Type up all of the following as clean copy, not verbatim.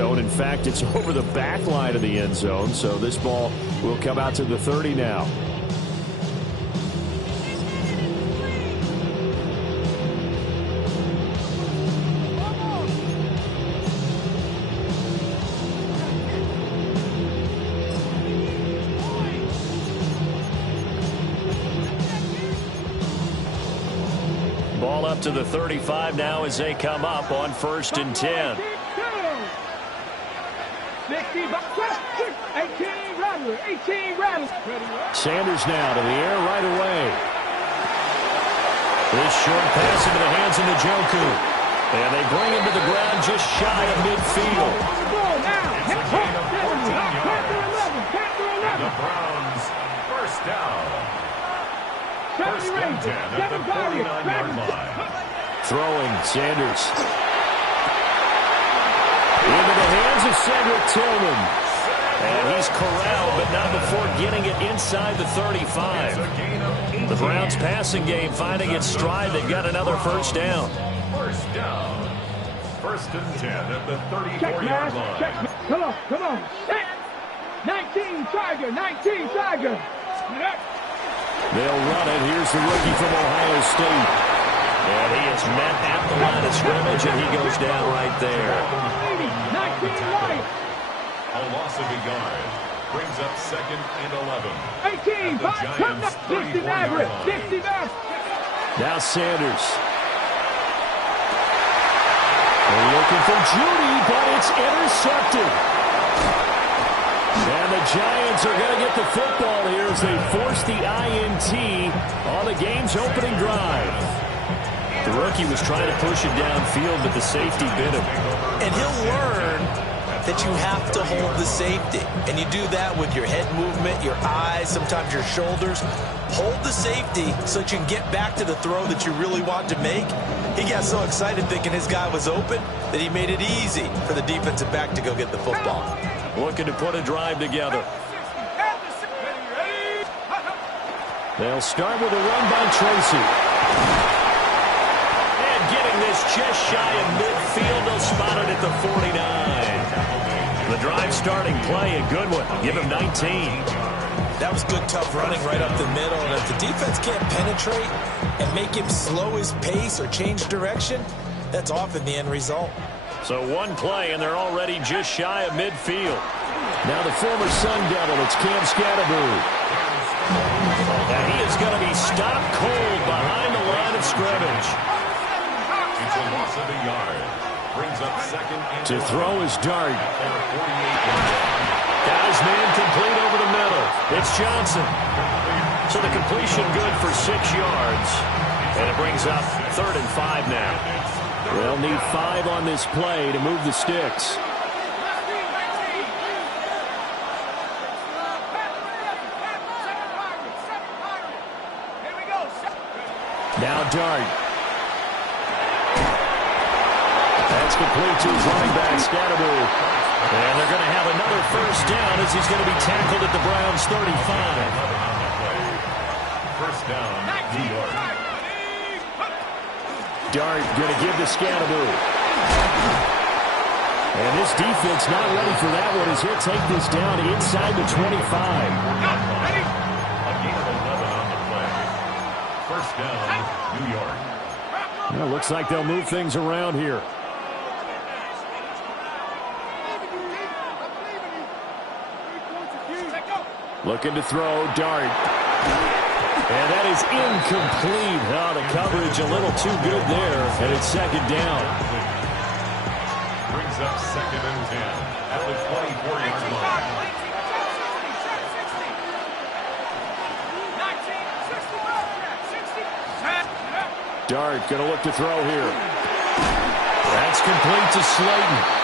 zone. In fact, it's over the back line of the end zone. So this ball will come out to the 30 now. Ball up to the 35 now as they come up on 1st and 10. Sanders now to the air right away. This short pass into the hands of Njoku. And they bring him to the ground just shy of midfield. The Browns first down. First and 10 at the 49-yard line. Throwing, Sanders. Into the hands of Cedric Tillman. And he's corralled, but not before getting it inside the 35. The Browns passing game finding its stride. They've got another first down. First down. First and 10 at the 34-yard line. Come on. 19 Tiger. They'll run it. Here's the rookie from Ohio State. And he is met at the line of scrimmage, and he goes down right there. A loss of a yard. Brings up 2nd and 11. 18, 50 Maverick. Now Sanders. They're looking for Judy, but it's intercepted. And the Giants are going to get the football here as they force the INT on the game's opening drive. The rookie was trying to push it downfield, but the safety bit him. And he'll learn that you have to hold the safety. And you do that with your head movement, your eyes, sometimes your shoulders. Hold the safety so that you can get back to the throw that you really want to make. He got so excited thinking his guy was open that he made it easy for the defensive back to go get the football. Looking to put a drive together. They'll start with a run by Tracy. And getting this just shy of midfield, they'll spot it at the 49. The drive starting play, a good one. Give him 19. That was good, tough running right up the middle. And if the defense can't penetrate and make him slow his pace or change direction, that's often the end result. So one play, and they're already just shy of midfield. Now the former Sun Devil, it's Cam Scatterboo. And he is going to be stopped cold behind the line of scrimmage. It's a loss of a yard. Brings up 2nd and To throw is Dart. Got his man complete over the middle. It's Johnson. So the completion good for 6 yards. And it brings up 3rd and 5 now. They'll need 5 on this play to move the sticks. Now Dart. That's complete to his running back, Scatterboo. And they're going to have another first down as he's going to be tackled at the Browns' 35. First down, New York. Dart going to give to Scatterboo. And this defense not ready for that one as he'll take this down inside the 25. A gain of 11 on the play. First down, New York. Well, looks like they'll move things around here. Looking to throw, Dart. And that is incomplete. Oh, the coverage a little too good there, and it's 2nd down. Brings up 2nd and 10 at the 24-yard line. Dart going to look to throw here. That's complete to Slayton.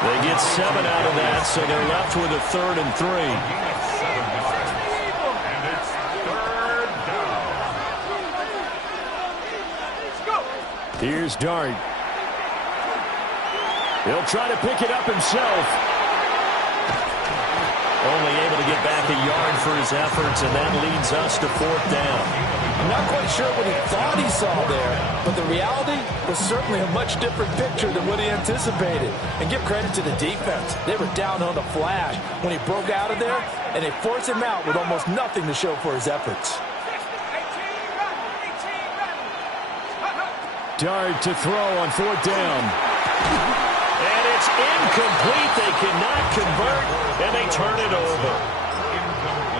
They get 7 out of that, so they're left with a 3rd and 3. And it's 3rd down. Here's Dart. He'll try to pick it up himself. Only able to get back a yard for his efforts, and that leads us to 4th down. I'm not quite sure what he thought he saw there, but the reality was certainly a much different picture than what he anticipated. And give credit to the defense. They were down on the flash when he broke out of there, and they forced him out with almost nothing to show for his efforts. Dart to throw on 4th down. And it's incomplete. They cannot convert, and they turn it over.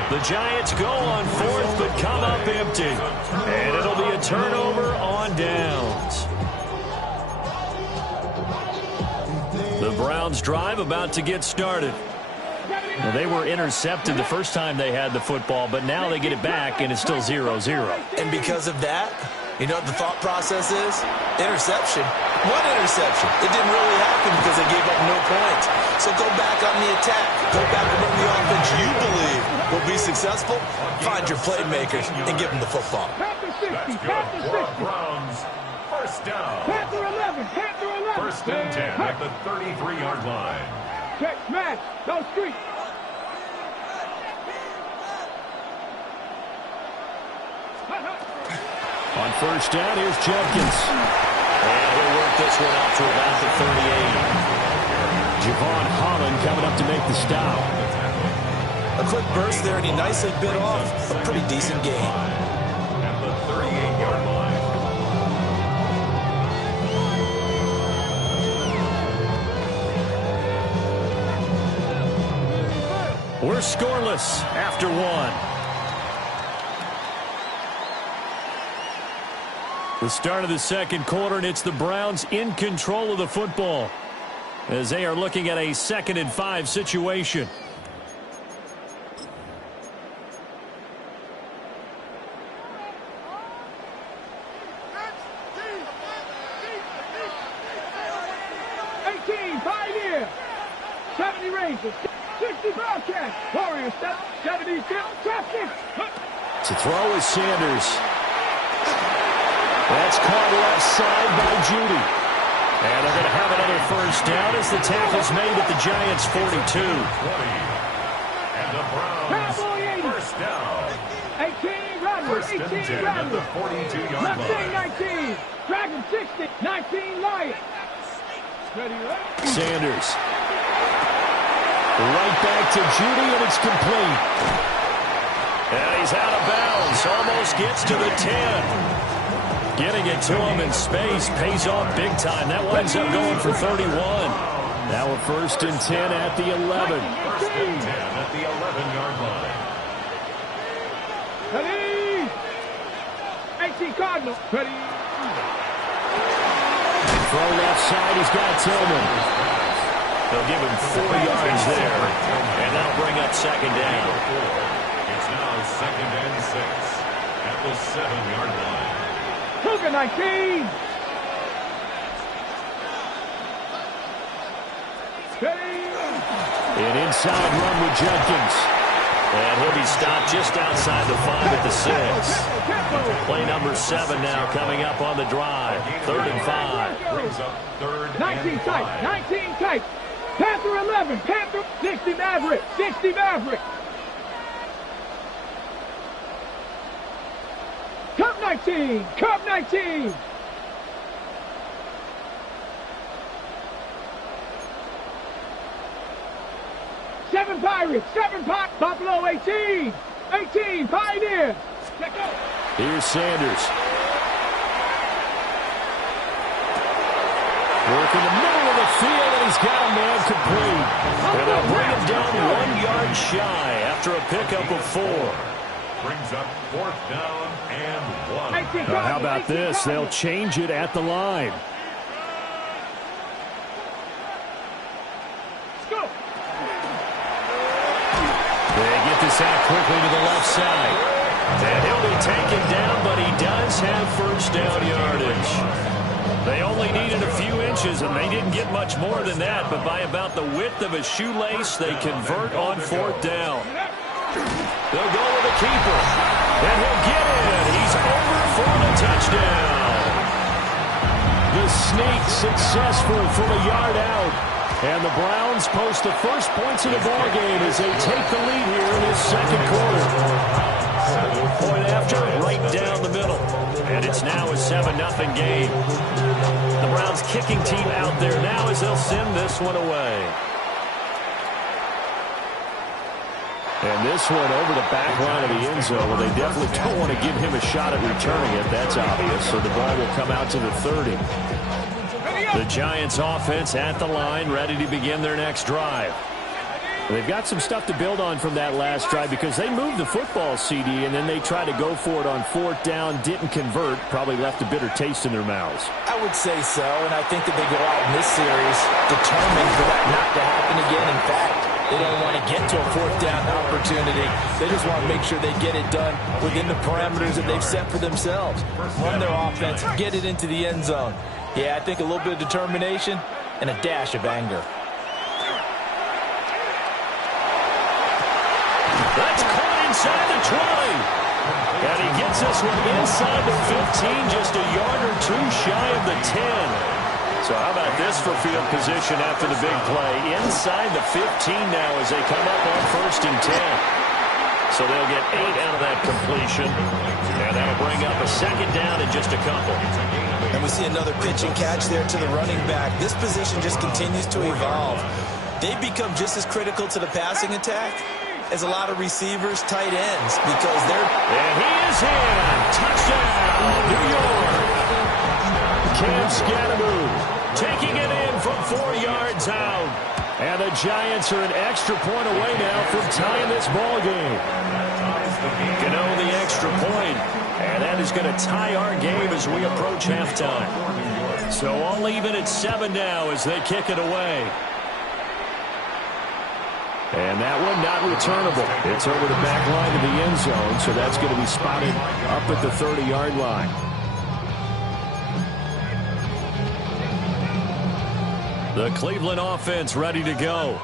The Giants go on 4th, but come up empty. And it'll be a turnover on downs. The Browns drive about to get started. Well, they were intercepted the first time they had the football, but now they get it back, and it's still 0-0. And because of that, you know what the thought process is? Interception. One interception. It didn't really happen because they gave up no points. So go back on the attack. Go back and run the offense you believe will be successful. Find your playmakers and give them the football. Panther 60, Panther 60. Browns, first down. Panther 11, Panther 11. First and 10 at the 33-yard line. Check, smash, go street. On first down, here's Jenkins. And he'll work this one out to about the 38. Javon Holland coming up to make the stop. A quick burst there, and he nicely bit off a pretty decent gain. At the 38-yard line. We're scoreless after one. The start of the second quarter, and it's the Browns in control of the football as they are looking at a 2nd and 5 situation. Pioneer, 70 Rangers, 60 Bobcats, Warriors, 70 Traffic. To throw is Sanders. That's caught left side by Judy. And they're going to have another first down as the tackle's made at the Giants' 42. And the Browns, first down. 18 Rodgers, First and 18 10 at the Rodgers. 42-yard line. 19, Dragon 60, 19 Lions. Ready, right? Sanders. Right back to Judy, and it's complete. And he's out of bounds. Almost gets to the 10. Getting it to him in space pays off big time. That winds up going for 31. Now a first and 10 at the 11. First and 10 at the 11-yard line. Ready? 18 Cardinals. Ready? Throw left side, he's got Tillman. They'll give him 4 yards there, and that'll bring up second down. It's now 2nd and 6 at the 7-yard line. Cougar 19. Ready? An inside run with Jenkins. And he'll be stopped just outside the 5 at the 6. Play number 7 now coming up on the drive. 3rd and 5. Brings up 3rd 19 and tight, 5. 19 tight. Panther 11, Panther 60 Maverick, 60 Maverick. Cup 19, Cup 19. Seven Pirates, Buffalo 18, 18 Pioneer. Let go. Here's Sanders. Work in the middle of the field, and he's got a man complete. And they'll bring him down 1 yard shy after a pickup of 4. Brings up 4th down and 1. How about this? They'll change it at the line. Go. They get this out quickly to the left side. And he'll be taken down, but he does have first down yardage. They only needed a few inches, and they didn't get much more than that, but by about the width of a shoelace, they convert on 4th down. They'll go with the keeper, and he'll get in. He's over for the touchdown. The sneak successful from a yard out, and the Browns post the first points of the ballgame as they take the lead here in second quarter. Point after, right down the middle. And it's now a 7-0 game. The Browns kicking team out there now as they'll send this one away. And this one over the back line of the end zone. Well, they definitely don't want to give him a shot at returning it. That's obvious. So the ball will come out to the 30. The Giants offense at the line, ready to begin their next drive. They've got some stuff to build on from that last drive because they moved the football, CD, and then they tried to go for it on fourth down, didn't convert, probably left a bitter taste in their mouths. I would say so, and I think that they go out in this series determined for that not to happen again. In fact, they don't want to get to a fourth down opportunity. They just want to make sure they get it done within the parameters that they've set for themselves. Run their offense, get it into the end zone. Yeah, I think a little bit of determination and a dash of anger. That's caught inside the 20. And he gets this one inside the 15, just a yard or two shy of the 10. So how about this for field position after the big play? Inside the 15 now as they come up on 1st and 10. So they'll get 8 out of that completion. And that'll bring up a second down and just a couple. And we see another pitch and catch there to the running back. This position just continues to evolve. They've become just as critical to the passing attack as a lot of receivers, tight ends, because they're... And he is in. Touchdown, New York. Cam Scattermoo taking it in from 4 yards out. And the Giants are an extra point away now from tying this ball game. Gano the extra point. And that is going to tie our game as we approach halftime. So all even at 7 now as they kick it away. And that one not returnable. It's over the back line of the end zone, so that's going to be spotted up at the 30-yard line. The Cleveland offense ready to go.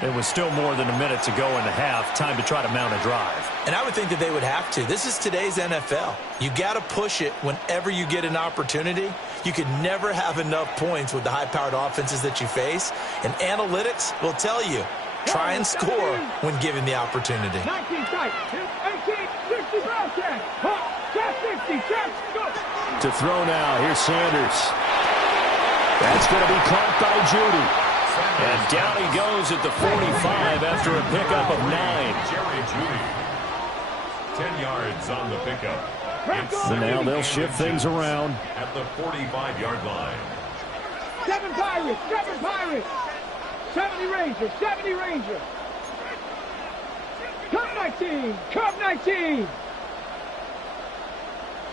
It was still more than a minute to go in the half. Time to try to mount a drive. And I would think that they would have to. This is today's NFL. You got to push it whenever you get an opportunity. You can never have enough points with the high-powered offenses that you face. And analytics will tell you, try and score when given the opportunity. 19 tight, 18, 60, broadcast, 60, go. To throw now, here's Sanders. That's going to be caught by Judy. And down he goes at the 45 after a pickup of 9. Jerry Judy. 10 yards on the pickup. So now they'll shift things around. At the 45-yard line. 7 Pirates, 7 Pirates. 70 Rangers, 70 Rangers. Cup 19, Cup 19.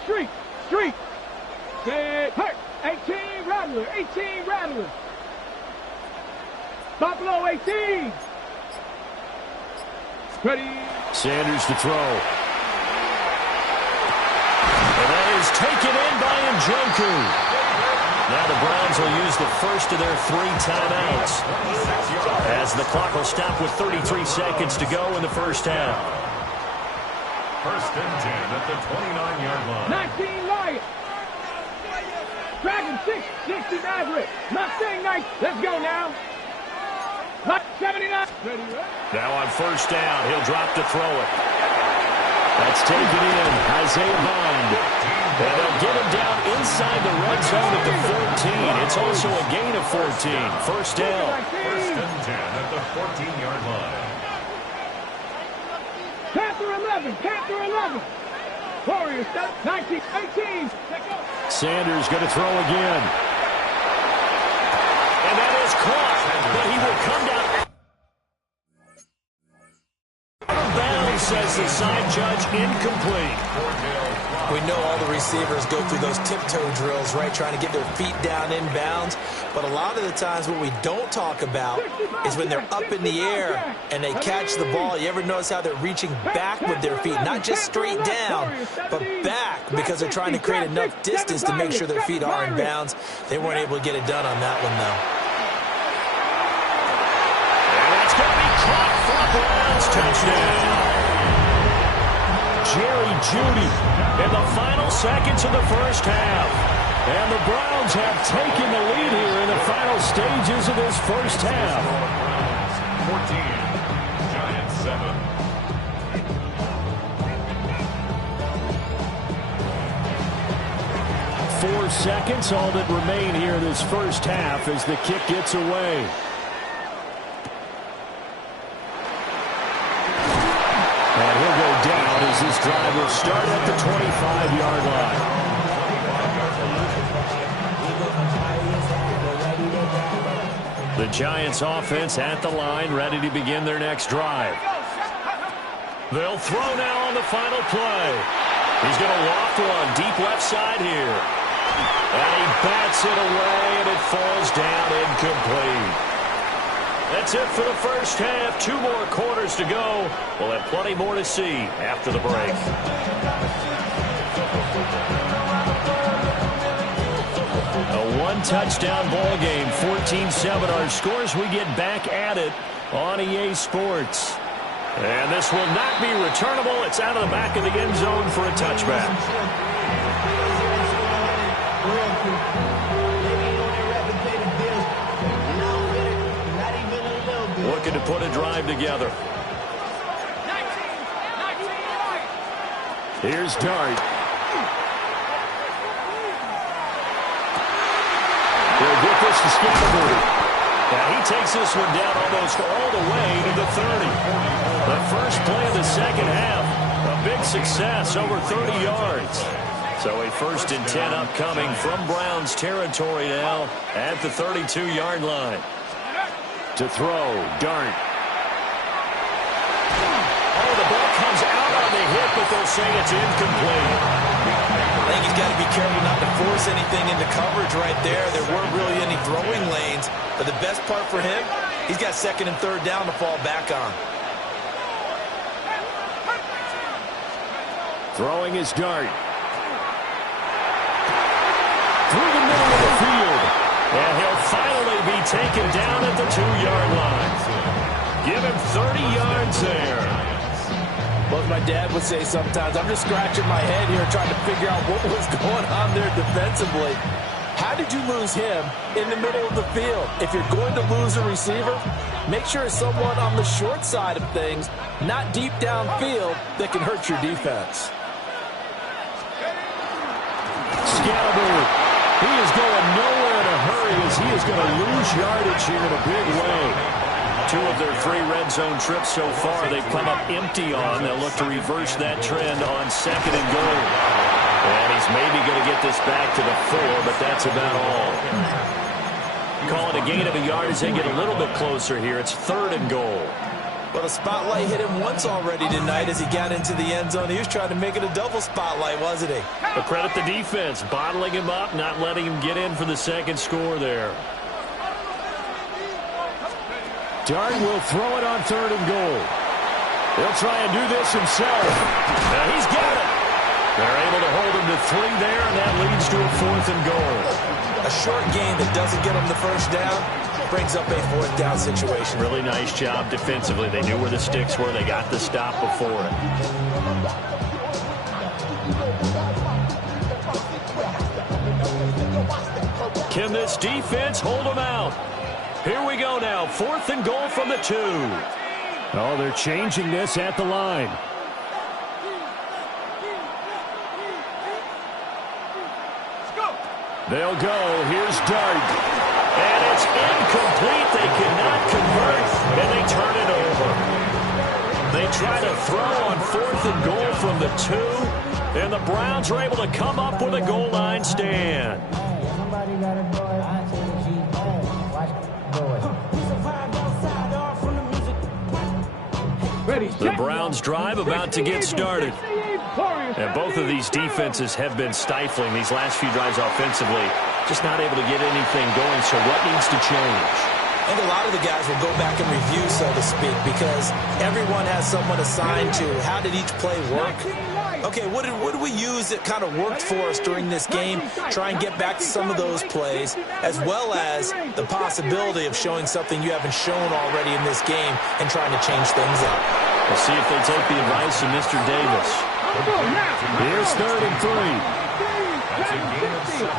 Streak, streak. Set, hurt. 18 Rattler, 18 Rattler. Buffalo 18. Ready. Sanders to throw. And that is taken in by Njoku. Now the Browns will use the first of their 3 timeouts as the clock will stop with 33 seconds to go in the first half. 1st and 10 at the 29-yard line. 19 Lions. Dragon 6, 60 Maverick. Mustang Knight. Let's go now. 79. Now on 1st down, he'll drop to throw it. That's taken in. Isaiah Bond. And they'll get him down inside the red zone at the 14. It's also a gain of 14. 1st down. 1st and 10 at the 14-yard line. Panther 11. Panther 11. Warriors 19, 18. Sanders going to throw again. And that is caught. But he will come down. Bounds, says the side judge, incomplete. We know all the receivers go through those tiptoe drills, right, trying to get their feet down inbounds. But a lot of the times what we don't talk about is when they're up in the air and they catch the ball. You ever notice how they're reaching back with their feet? Not just straight down, but back, because they're trying to create enough distance to make sure their feet are in bounds. They weren't able to get it done on that one, though. And that's going to be caught for a Browns touchdown. Jerry Judy in the final seconds of the first half. And the Browns have taken the lead here in the final stages of this first half. 14, Giants 7. 4 seconds, all that remain here in this first half as the kick gets away. And he'll go down as this drive will start at the 25-yard line. The Giants offense at the line, ready to begin their next drive. They'll throw now on the final play. He's going to loft one deep left side here. And he bats it away, and it falls down incomplete. That's it for the first half. 2 more quarters to go. We'll have plenty more to see after the break. A 1-touchdown ball game, 14-7 our scores. We get back at it on EA Sports. And this will not be returnable. It's out of the back of the end zone for a touchback. Looking to put a drive together. Here's Dart. He'll get this to Scatterbury. Now he takes this one down almost all the way to the 30. The first play of the second half, a big success, over 30 yards. So a 1st and 10 upcoming from Browns territory now at the 32-yard line. To throw, Dart. Oh, the ball comes out on the hit, but they'll say it's incomplete. I think he's got to be careful not to force anything into coverage right there. There weren't really any throwing lanes. But the best part for him, he's got 2nd and 3rd down to fall back on. Throwing his Dart. Through the middle of the field. And he'll finally be taken down at the 2-yard line. Give him 30 yards there. Well, as my dad would say sometimes, I'm just scratching my head here trying to figure out what was going on there defensively. How did you lose him in the middle of the field? If you're going to lose a receiver, make sure it's someone on the short side of things, not deep downfield, that can hurt your defense. Scatterbury, he is going nowhere in a hurry as he is going to lose yardage here in a big way. 2 of their 3 red zone trips so far they've come up empty on. They'll look to reverse that trend on 2nd and goal. And he's maybe going to get this back to the 4, but that's about all. Call it a gain of a yard as they get a little bit closer here. It's 3rd and goal. Well, the spotlight hit him once already tonight as he got into the end zone. He was trying to make it a double spotlight, wasn't he? But credit the defense, bottling him up, not letting him get in for the 2nd score there. Dart will throw it on 3rd and goal. He'll try and do this himself. Now he's got it. They're able to hold him to 3 there, and that leads to a 4th and goal. A short gain that doesn't get him the first down brings up a 4th down situation. Really nice job defensively. They knew where the sticks were. They got the stop before it. Can this defense hold them out? Here we go now. 4th and goal from the 2. Oh, they're changing this at the line. They'll go. Here's Dart. And it's incomplete. They cannot convert, and they turn it over. They try to throw on 4th and goal from the 2, and the Browns are able to come up with a goal line stand. The Browns drive about to get started. And both of these defenses have been stifling these last few drives offensively. Just not able to get anything going, so what needs to change? I think a lot of the guys will go back and review, so to speak, because everyone has someone assigned to how did each play work. Okay, what did we use that kind of worked for us during this game? Try and get back to some of those plays, as well as the possibility of showing something you haven't shown already in this game and trying to change things up. We'll see if they take the advice of Mr. Davis. Here's 3rd and 3. That's a gain of 7.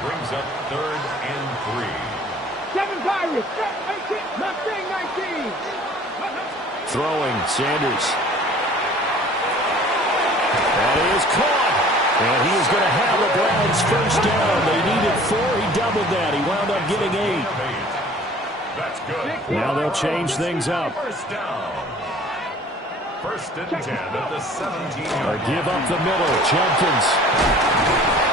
Brings up 3rd and 3. 7 Pirates. 19. Throwing, Sanders. That is caught. And he is going to have the Browns first down. They needed 4. He doubled that. He wound up getting 8. That's good. Now they'll change things up. First down. First and 10 at the 17. Or give up the middle. Jenkins.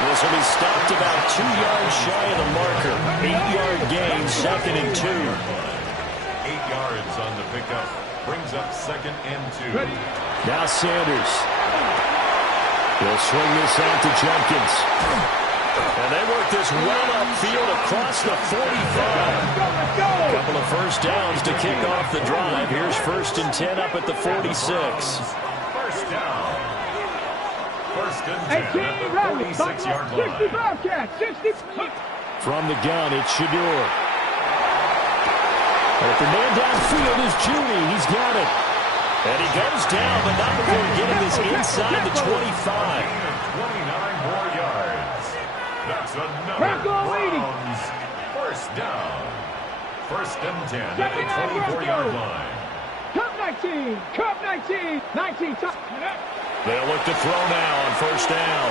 This will be stopped about 2 yards shy of the marker. 8-yard gain, 2nd and 2. 8 yards on the pickup. Brings up 2nd and 2. Now Sanders. He'll swing this out to Jenkins. And they work this well upfield across the 45. A couple of first downs to kick off the drive. Here's 1st and 10 up at the 46. First down. First and 10 at the 46-yard line. 65 catch, 60. From the gun, it's Shedeur. But the man downfield is Judy. He's got it. And he goes down, but not before getting this inside the 25. 29 more yards. That's another Browns first down. First and 10 at the 24-yard line. Cup 19, Cup 19, 19. They'll look to throw now on first down.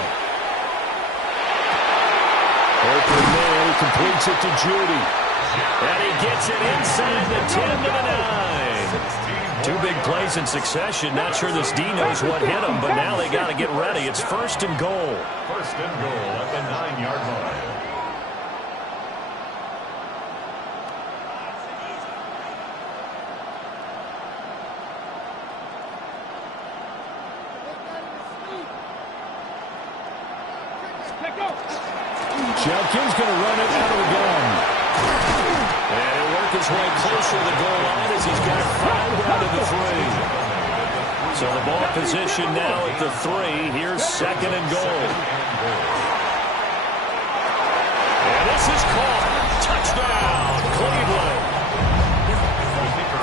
Open man, he completes it to Judy. And he gets it inside the 10 to the 9. 2 big plays in succession. Not sure this D knows what hit him, but now they got to get ready. It's 1st and goal. First and goal at the 9-yard line. Jenkins going to run it out of the gun. And he'll work his way closer to the goal line as he's got 5 down to the 3. So the ball position now at the 3. Here's 2nd and goal. And this is caught. Touchdown, Cleveland.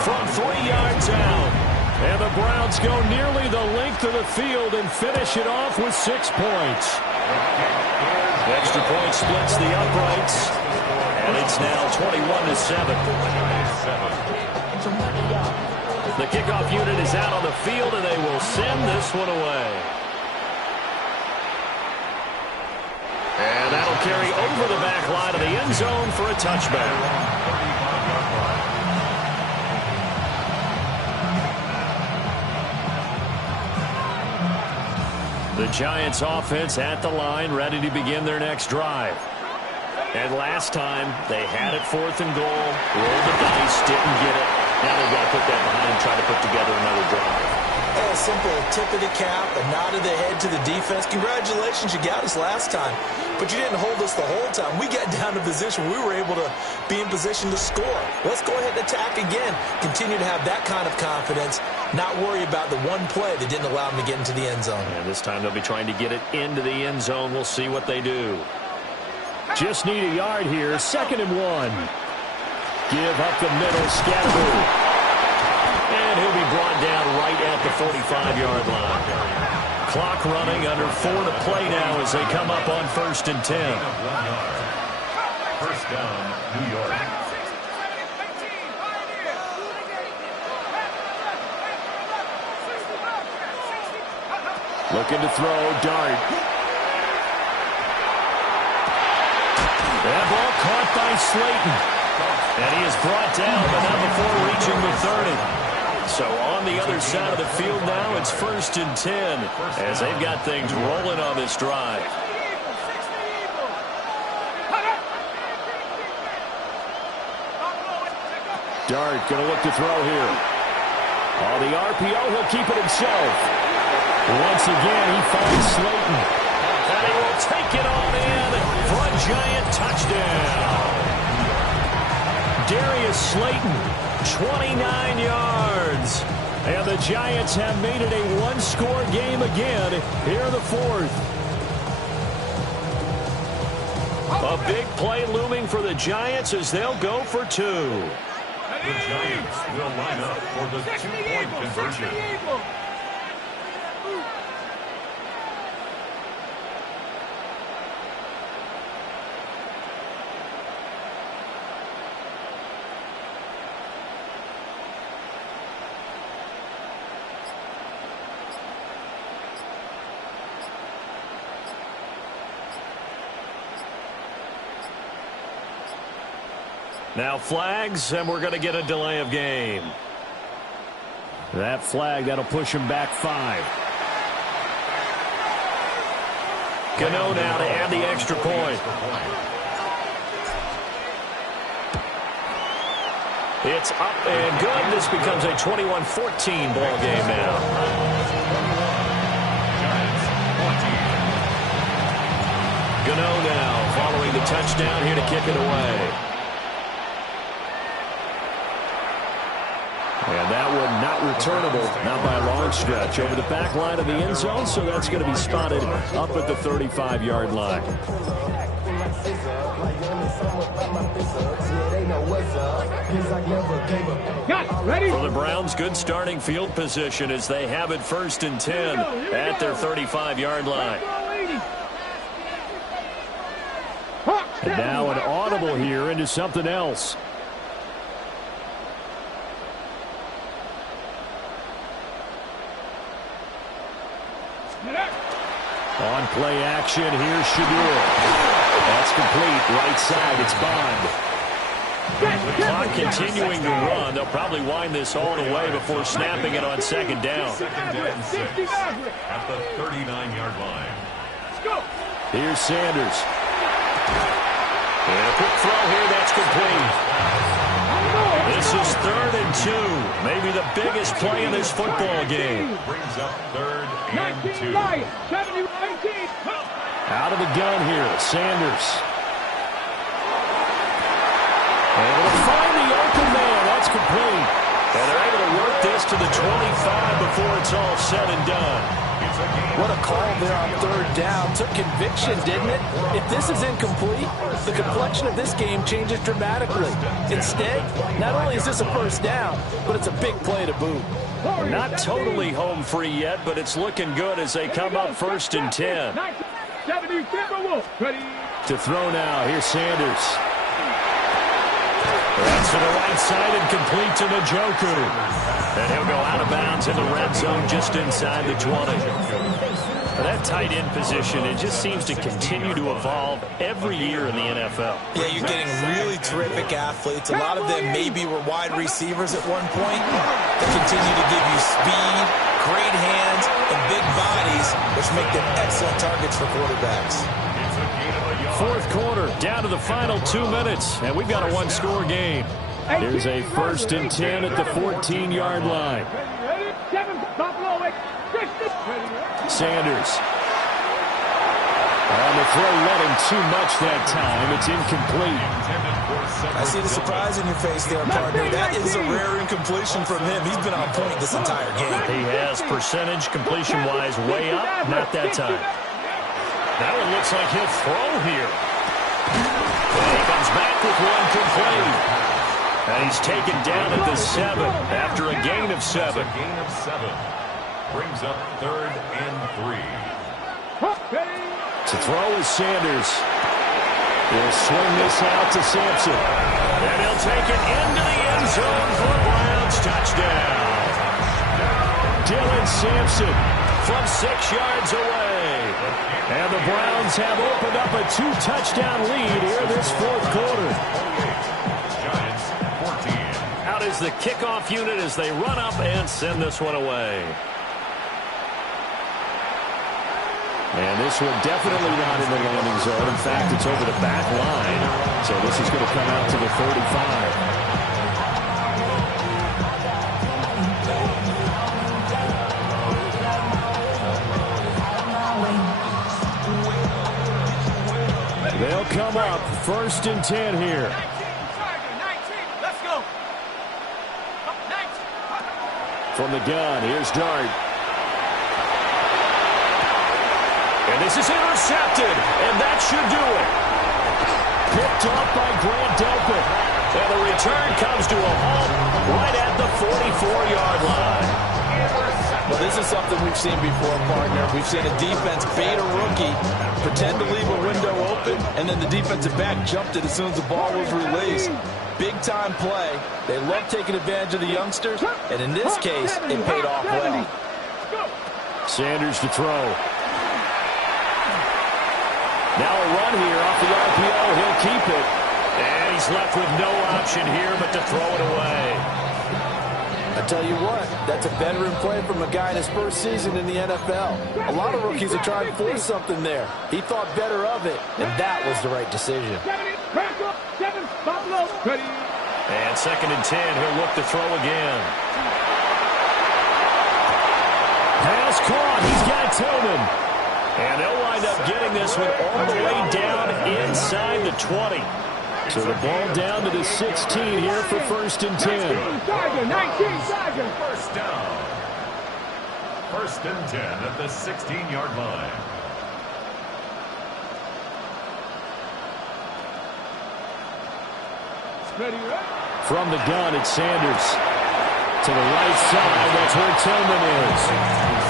From 3 yards out. And the Browns go nearly the length of the field and finish it off with 6 points. Extra point splits the uprights, and it's now 21-7. The kickoff unit is out on the field, and they will send this one away. And that'll carry over the back line of the end zone for a touchback. The Giants offense at the line, ready to begin their next drive. And last time, they had it 4th and goal, rolled the dice, didn't get it. Now they've got to put that behind and try to put together another drive. A simple tip of the cap, a nod of the head to the defense. Congratulations, you got us last time. But you didn't hold us the whole time. We got down to position. We were able to be in position to score. Let's go ahead and attack again. Continue to have that kind of confidence. Not worry about the one play that didn't allow them to get into the end zone. And this time they'll be trying to get it into the end zone. We'll see what they do. Just need a yard here. 2nd and 1. Give up the middle. Scatterbo. And he'll be brought down right at the 45-yard line. Clock running, under 4 to play now as they come up on 1st and 10. First down, New York. Looking to throw, Dart. That ball caught by Slayton. And he is brought down, but not before reaching the 30. So on the other side of the field now, it's 1st and 10 as they've got things rolling on this drive. Dart going to look to throw here. On the RPO, he'll keep it himself. Once again, he finds Slayton. And he will take it on in for a Giant touchdown. Darius Slayton, 29 yards. And the Giants have made it a one-score game again here in the 4th. A big play looming for the Giants as they'll go for 2. The Giants will line up for the 2-point conversion. Now flags, and we're going to get a delay of game. That flag, that'll push him back 5. Gano now to add the extra point. It's up and good. This becomes a 21-14 ball game now. Gano now following the touchdown here to kick it away. And that one not returnable, not by a long stretch, over the back line of the end zone, so that's going to be spotted up at the 35-yard line. For the Browns, good starting field position as they have it 1st and 10 at their 35-yard line. And now an audible here into something else. On play action, here's Shedeur. That's complete. Right side, it's Bond. The clock continuing to run. They'll probably wind this all the way before snapping it on 2nd down. 2nd and 6 at the 39-yard line. Here's Sanders. And a quick throw here, that's complete. This is 3rd and 2. Maybe the biggest play in this football game. Brings up 3rd and 2. Out of the gun here, Sanders. Able to find the open man. That's complete. And they're able to work this to the 25 before it's all said and done. What a call there on 3rd down. Took conviction, didn't it? If this is incomplete, the complexion of this game changes dramatically. Instead, not only is this a 1st down, but it's a big play to boot. Not totally home free yet, but it's looking good as they come up 1st and 10. To throw now, here's Sanders. That's to the right side and complete to Njoku. And he'll go out of bounds in the red zone just inside the 20. That tight end position, it just seems to continue to evolve every year in the NFL. Yeah, you're getting really terrific athletes. A lot of them maybe were wide receivers at one point. They continue to give you speed, great hands, and big bodies, which make them excellent targets for quarterbacks. 4th quarter, down to the final 2 minutes, and we've got a 1-score game. Here's a 1st and 10 at the 14-yard line. Sanders. On the throw, let him too much that time. It's incomplete. I see the surprise in your face there, partner. That is a rare incompletion from him. He's been on point this entire game. He has percentage completion-wise way up, not that time. That one looks like he'll throw here. And he comes back with one complete. And he's taken down at the 7 after a gain of 7. A gain of 7. Brings up 3rd and 3. To throw is Sanders. He'll swing this out to Sampson. And he'll take it into the end zone for a Browns touchdown. Dylan Sampson from 6 yards away. And the Browns have opened up a 2-touchdown lead here this 4th quarter. Giants 14. Out is the kickoff unit as they run up and send this one away. And this one definitely not in the landing zone. In fact, it's over the back line. So this is going to come out to the 35. They'll come up 1st and 10 here. 19, let's go. From the gun, here's Dart. And this is intercepted, and that should do it. Picked up by Grant Delpit. And the return comes to a halt right at the 44-yard line. Well, this is something we've seen before, partner. We've seen a defense bait a rookie, pretend to leave a window open, and then the defensive back jumped it as soon as the ball was released. Big-time play. They love taking advantage of the youngsters, and in this case, it paid off well. Sanders to throw. Now a run here off the RPO. He'll keep it. And he's left with no option here but to throw it away. I tell you what, that's a veteran play from a guy in his first season in the NFL. A lot of rookies are trying to force something there. He thought better of it, and that was the right decision. And 2nd and 10, he'll look to throw again. Pass caught. He's got Tillman. And they'll wind up getting this one all the way down inside the 20. So the ball down to the 16 here for 1st and 10. 19, first down. 1st and 10 at the 16-yard line. From the gun, it's Sanders. To the right side, that's where Tillman is.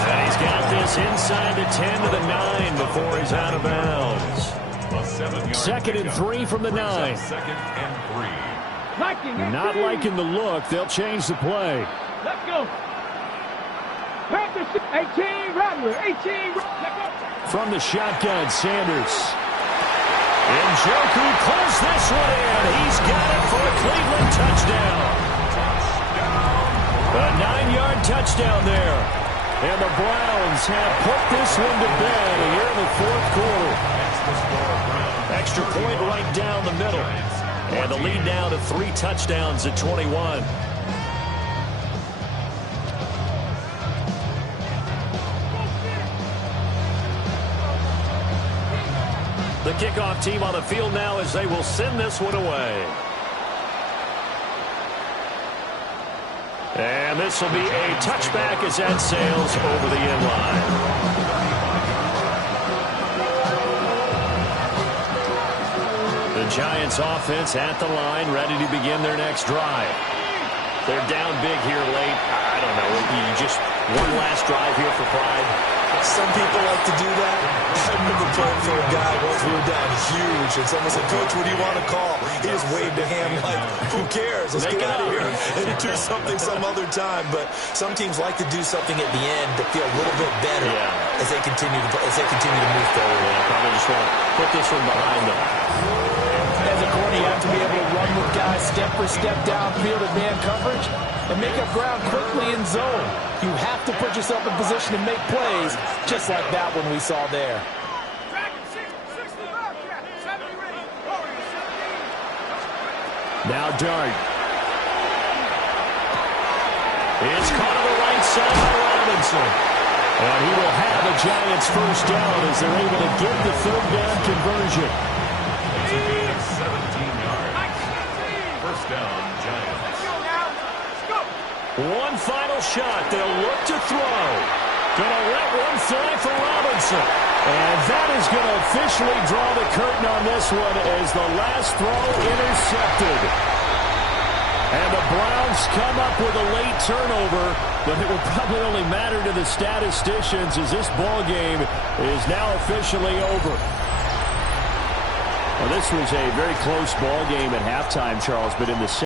And he's got this inside the 10 to the 9 before he's out of bounds. 2nd and 3 from the 9. 2nd and 3. Not liking the look. They'll change the play. Let's go. 18, Rattler. 18. From the shotgun, Sanders. Njoku close this one in. He's got it for a Cleveland touchdown. A 9-yard touchdown there. And the Browns have put this one to bed here in the 4th quarter. Extra point right down the middle. And the lead now to 3 touchdowns at 21. The kickoff team on the field now as they will send this one away. And this will be a touchback as that sails over the end line. The Giants offense at the line, ready to begin their next drive. They're down big here late. I don't know. You just one last drive here for pride. Some people like to do that. I remember playing for a guy once we were down huge, and someone said, "Coach, what do you want to call?" He just waved a hand like, "Who cares? Let's get out of here and do something some other time." But some teams like to do something at the end to feel a little bit better as they continue to move forward. Yeah, probably just want to put this one behind them. As a corner, you have to be able to run with guys step for step downfield in man coverage and make up ground quickly in zone. You have to put yourself in position to make plays, just like that one we saw there. Now Dart. It's caught on the right side by Robinson. And he will have the Giants first down as they're able to get the 3rd down conversion. 17 yards. First down, Giants. One final shot. They'll look to throw. Gonna let one fly for Robinson. And that is going to officially draw the curtain on this one as the last throw intercepted. And the Browns come up with a late turnover, but it will probably only matter to the statisticians as this ball game is now officially over. Well, this was a very close ball game at halftime, Charles, but in the